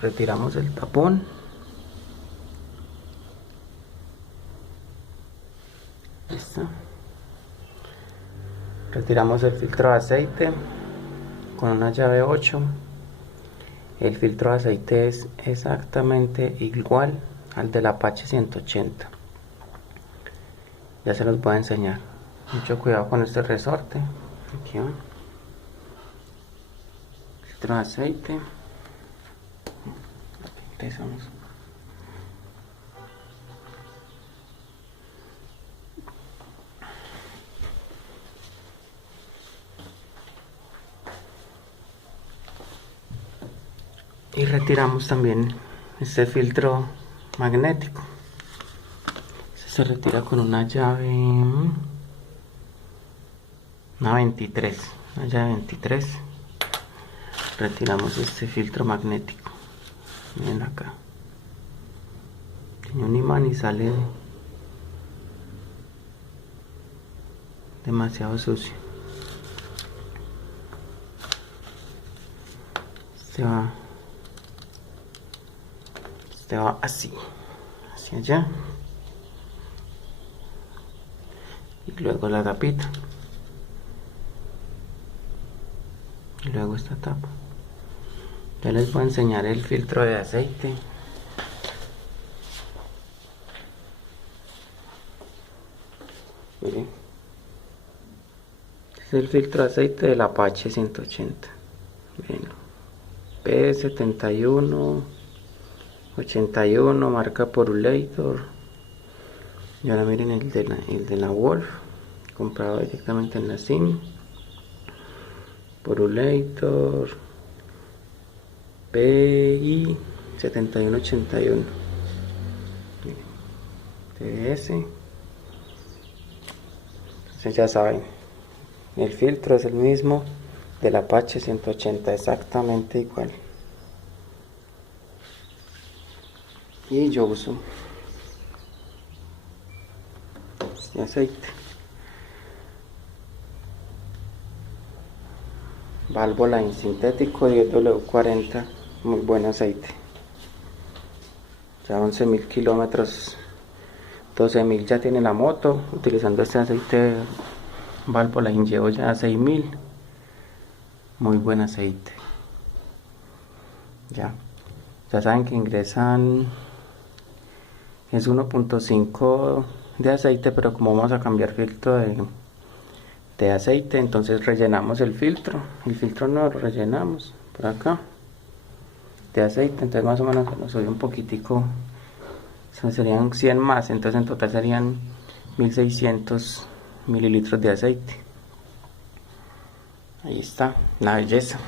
retiramos el tapón. Listo. Retiramos el filtro de aceite con una llave 8. El filtro de aceite es exactamente igual al del Apache 180. Ya se los voy a enseñar. Mucho cuidado con este resorte. Aquí va. Filtro de aceite. Empezamos. Y retiramos también este filtro magnético. Se retira con una llave, una 23, una llave 23. Retiramos este filtro magnético. Miren acá, tiene un imán y sale demasiado sucio. Se va así, hacia allá, y luego la tapita, y luego esta tapa. Ya les voy a enseñar el filtro de aceite. Miren, este es el filtro de aceite del Apache 180. Miren, P7181, marca Porulator. Y ahora miren el de la Wolf, comprado directamente en la SIM. Porulator PI 7181 TS. Entonces ya saben, el filtro es el mismo del Apache 180, exactamente igual. Y yo uso este aceite, Valvoline sintético 10W40, muy buen aceite. Ya 11.000 kilómetros, 12.000 ya tiene la moto. Utilizando este aceite Valvoline llevo ya 6.000. Muy buen aceite. Ya saben que ingresan, es 1.5 de aceite, pero como vamos a cambiar filtro de aceite, entonces rellenamos el filtro no lo rellenamos por acá de aceite. Entonces más o menos nos sube un poquitico, serían 100 más, entonces en total serían 1600 mililitros de aceite. Ahí está, la belleza.